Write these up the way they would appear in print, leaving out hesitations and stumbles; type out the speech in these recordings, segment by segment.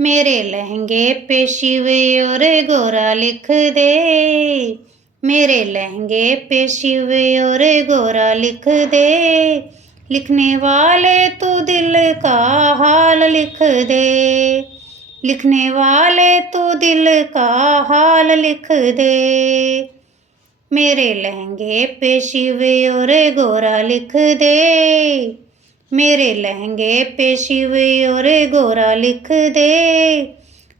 मेरे लहंगे पे शिव और गोरा लिख दे। मेरे लहंगे पे शिव और गोरा लिख दे। लिखने वाले तू दिल का हाल लिख दे। लिखने वाले तू दिल का हाल लिख दे। मेरे लहंगे पे शिव और गोरा लिख दे। मेरे लहंगे पे शिव और गोरा लिख दे।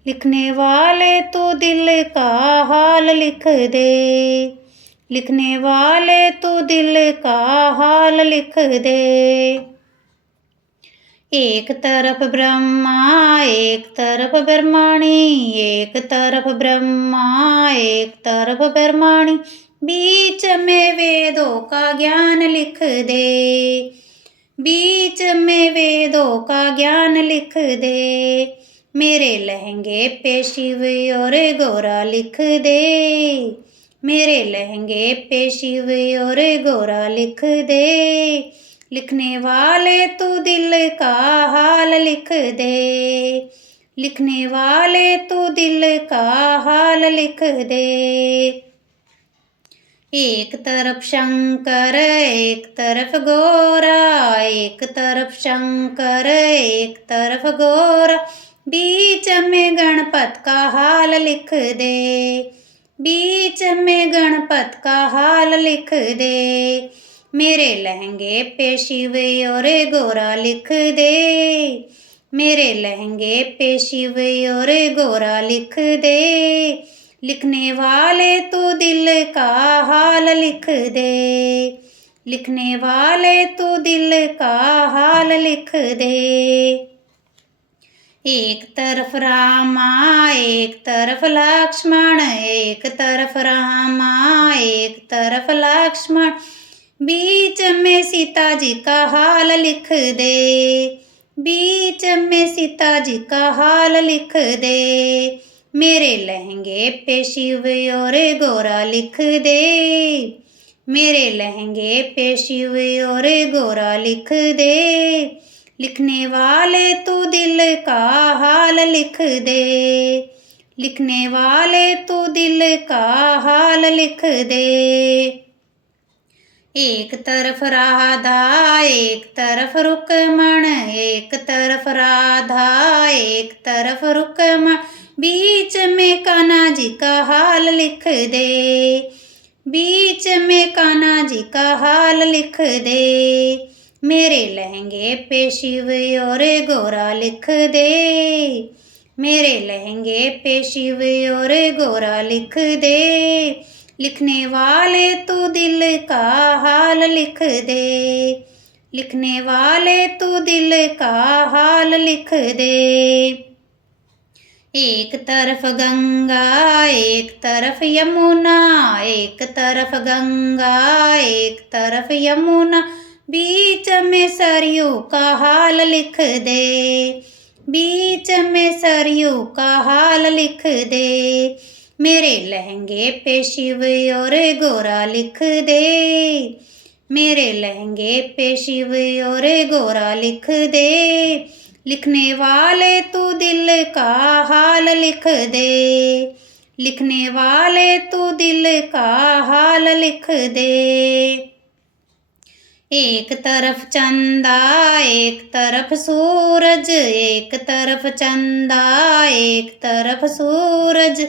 लिखने वाले तू दिल का हाल लिख दे। लिखने वाले तू दिल का हाल लिख दे। एक तरफ ब्रह्मा एक तरफ ब्रह्माणी, एक तरफ ब्रह्मा एक तरफ ब्रह्माणी, बीच में वेदों का ज्ञान लिख दे। बीच में वेदों का ज्ञान लिख दे। मेरे लहंगे पे शिव और गोरा लिख दे। मेरे लहंगे पे शिव और गोरा लिख दे। लिखने वाले तू दिल का हाल लिख दे। लिखने वाले तू दिल का हाल लिख दे। एक तरफ शंकर एक तरफ गोरा, एक तरफ शंकर एक तरफ गोरा, बीच में गणपत का हाल लिख दे। बीच में गणपत का हाल लिख दे। मेरे लहंगे पे शिव और गोरा लिख दे। मेरे लहंगे पे शिव और गोरा लिख दे। लिखने वाले तू दिल का हाल लिख दे। लिखने वाले तू दिल का हाल लिख दे। एक तरफ रामा एक तरफ लक्ष्मण, एक तरफ रामा एक तरफ लक्ष्मण, बीच में सीता जी का हाल लिख दे। बीच में सीता जी का हाल लिख दे। मेरे लहंगे पे शिव और गोरा लिख दे। मेरे लहंगे पे शिव और गोरा लिख दे। लिखने वाले तू दिल का हाल लिख दे। लिखने वाले तू दिल का हाल लिख दे। एक तरफ राधा एक तरफ रुक्मण, एक तरफ राधा एक तरफ रुक्मण, बीच में कान्हा जी का हाल लिख दे। बीच में कान्हा जी का हाल लिख दे। मेरे लहंगे पे शिव और गोरा लिख दे। मेरे लहंगे पे शिव और गोरा लिख दे। लिखने वाले तू दिल का हाल लिख दे। लिखने वाले तू दिल का हाल लिख दे। एक तरफ गंगा एक तरफ यमुना, एक तरफ गंगा एक तरफ यमुना, बीच में सरयू का हाल लिख दे। बीच में सरयू का हाल लिख दे। मेरे लहंगे पे शिव और गोरा लिख दे। मेरे लहंगे पे शिव और गोरा लिख दे। लिखने वाले तू दिल का हाल लिख दे। लिखने वाले तू दिल का हाल लिख दे। एक तरफ चंदा एक तरफ सूरज, एक तरफ चंदा एक तरफ सूरज,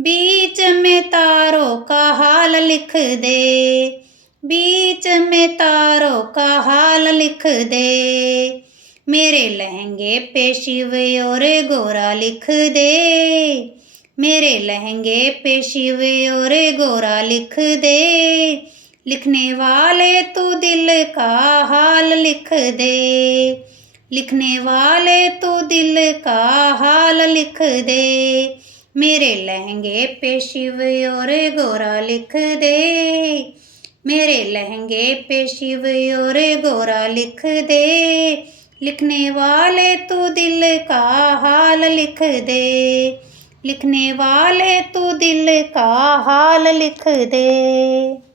बीच में तारों का हाल लिख दे। बीच में तारों का हाल लिख दे। मेरे लहंगे पे शिव और गोरा लिख दे। मेरे लहंगे पे शिव और गोरा लिख दे। लिखने वाले तू दिल का हाल लिख दे। लिखने वाले तू दिल का हाल लिख दे। मेरे लहंगे पे शिव और गोरा लिख दे। मेरे लहंगे पे शिव और गोरा लिख दे। लिखने वाले तू दिल का हाल लिख दे। लिखने वाले तू दिल का हाल लिख दे।